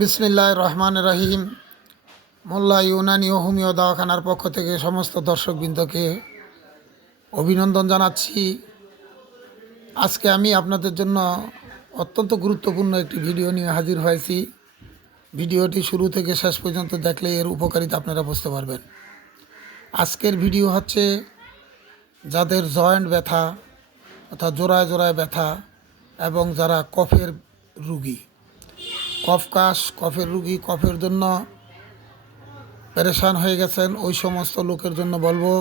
বিসমিল্লাহির রহমানির রহিম। মোল্লা ইউনানি ও হোমিও দাওয়াখানার পক্ষ থেকে সমস্ত দর্শকবৃন্দকে অভিনন্দন জানাচ্ছি। আজকে আমি আপনাদের জন্য অত্যন্ত গুরুত্বপূর্ণ একটি ভিডিও নিয়ে হাজির হয়েছি। ভিডিওটি শুরু থেকে শেষ পর্যন্ত দেখলে এর উপকারিতা আপনারা বুঝতে পারবেন। আজকের ভিডিও হচ্ছে যাদের জয়েন্ট ব্যথা অর্থাৎ জোড়ায় জোড়ায় ব্যথা এবং যারা কফের রুগী, কফের রুগী, কফের জন্য পেরেশান হয়ে গেছেন, ওই সমস্ত লোকের জন্য বলবো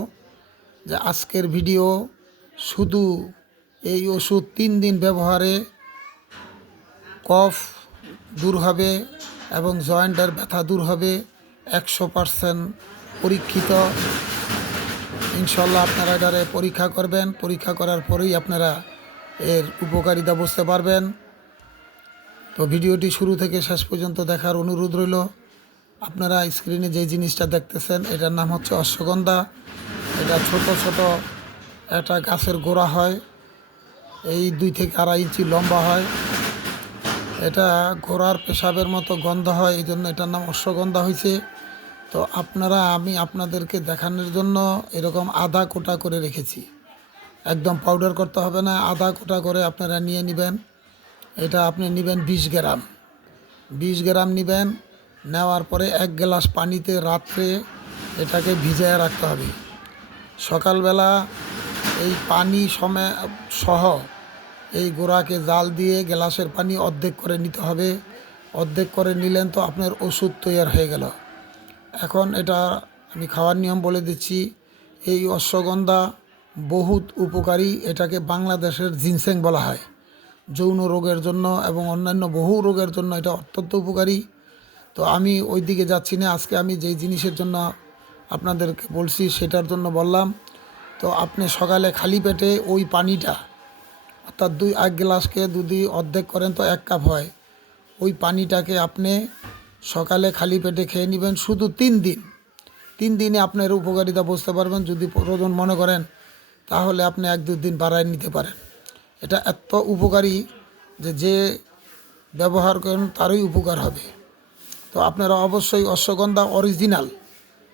যে আজকের ভিডিও শুধু এই ওষুধ 3 দিন ব্যবহারে কফ দূর হবে এবং জয়েন্টের ব্যথা দূর হবে। 100% পরীক্ষিত। ইনশাল্লাহ আপনারা এটারে পরীক্ষা করবেন। পরীক্ষা করার পরেই আপনারা এর উপকারিতা বুঝতে পারবেন। তো ভিডিওটি শুরু থেকে শেষ পর্যন্ত দেখার অনুরোধ রইল। আপনারা স্ক্রিনে যে জিনিসটা দেখতেছেন এটার নাম হচ্ছে অশ্বগন্ধা। এটা ছোট ছোট একটা গাছের গোড়া হয়, এই 2 থেকে 2.5 ইঞ্চি লম্বা হয়। এটা ঘোড়ার পেশাবের মতো গন্ধ হয়, এই জন্য এটার নাম অশ্বগন্ধা হয়েছে। তো আমি আপনাদেরকে দেখানোর জন্য এরকম আধা কোটা করে রেখেছি। একদম পাউডার করতে হবে না, আধা কোটা করে আপনারা নিয়ে নেবেন। এটা আপনি নেবেন 20 গ্রাম। 20 গ্রাম নেবেন। নেওয়ার পরে 1 গ্লাস পানিতে রাত্রে এটাকে ভিজিয়ে রাখতে হবে। সকালবেলা এই পানি সহ এই গোড়াকে জাল দিয়ে গ্লাসের পানি অর্ধেক করে নিতে হবে। অর্ধেক করে নিলেন তো আপনার ওষুধ তৈরি হয়ে গেল। এখন এটা আমি খাওয়ার নিয়ম বলে দিচ্ছি। এই অশ্বগন্ধা বহুত উপকারী। এটাকে বাংলাদেশের জিনসেং বলা হয়। যৌন রোগের জন্য এবং অন্যান্য বহু রোগের জন্য এটা অত্যন্ত উপকারী। তো আমি ওই দিকে যাচ্ছি না, আজকে আমি যেই জিনিসের জন্য আপনাদেরকে বলছি সেটার জন্য বললাম। তো আপনি সকালে খালি পেটে ওই পানিটা অর্থাৎ 1 গ্লাসকে যদি অর্ধেক করেন তো 1 কাপ হয়। ওই পানিটাকে আপনি সকালে খালি পেটে খেয়ে নেবেন শুধু 3 দিন। 3 দিনে আপনার উপকারিতা বুঝতে পারবেন। যদি প্রয়োজন মনে করেন তাহলে আপনি 1-2 দিন বাড়ায় নিতে পারেন। এটা এত উপকারী যে ব্যবহার করেন তারই উপকার হবে। তো আপনারা অবশ্যই অশ্বগন্ধা অরিজিনাল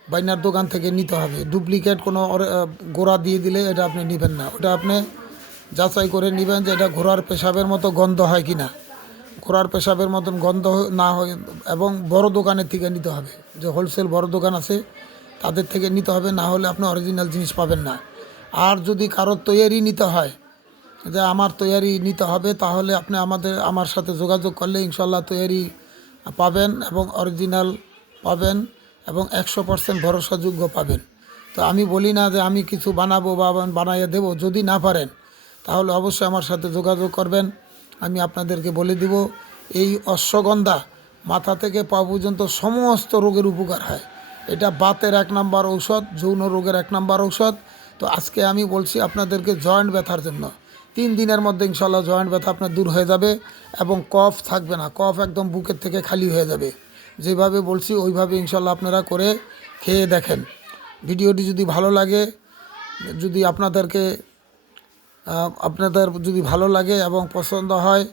বাইনার দোকান থেকে নিতে হবে। ডুপ্লিকেট কোনো গোড়া দিয়ে দিলে এটা আপনি নেবেন না। ওটা আপনি যাচাই করে নেবেন যে এটা ঘোড়ার পেশাবের মতো গন্ধ হয় কি না। ঘোড়ার পেশাবের মতন গন্ধ না হয় এবং বড় দোকানের থেকে নিতে হবে। যে হোলসেল বড় দোকান আছে তাদের থেকে নিতে হবে, না হলে আপনি অরিজিনাল জিনিস পাবেন না। আর যদি কারোর তৈরি নিতে হয় যে আমার তৈরি নিতে হবে, তাহলে আপনি আমার সাথে যোগাযোগ করলে ইনশাল্লাহ তৈরি পাবেন এবং অরিজিনাল পাবেন এবং 100% ভরসাযোগ্য পাবেন। তো আমি বলি না যে আমি কিছু বানাবো বা বানাইয়ে দেবো। যদি না পারেন তাহলে অবশ্যই আমার সাথে যোগাযোগ করবেন। আমি আপনাদেরকে বলে দিব এই অশ্বগন্ধা মাথা থেকে পা পর্যন্ত সমস্ত রোগের উপকার হয়। এটা বাতের 1 নম্বর ঔষধ, যৌন রোগের 1 নম্বর ঔষধ। তো আজকে আমি বলছি আপনাদেরকে জয়েন্ট ব্যথার জন্য 3 দিনের মধ্যে ইনশাল্লাহ জয়েন্ট ব্যথা আপনার দূর হয়ে যাবে এবং কফ থাকবে না। কফ একদম বুকের থেকে খালি হয়ে যাবে। যেভাবে বলছি ওইভাবে ইনশাল্লাহ আপনারা করে খেয়ে দেখেন। ভিডিওটি যদি ভালো লাগে, যদি আপনাদের যদি ভালো লাগে এবং পছন্দ হয়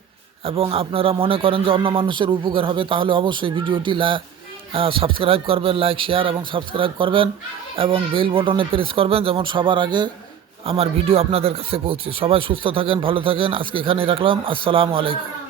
এবং আপনারা মনে করেন যে অন্য মানুষের উপকার হবে, তাহলে অবশ্যই ভিডিওটি সাবস্ক্রাইব করবেন, লাইক শেয়ার এবং সাবস্ক্রাইব করবেন এবং বেল বটনে প্রেস করবেন, যেমন সবার আগে আমার ভিডিও আপনাদের কাছে পৌঁছে। সবাই সুস্থ থাকেন, ভালো থাকেন। আজকে এখানেই রাখলাম। আসসালামু আলাইকুম।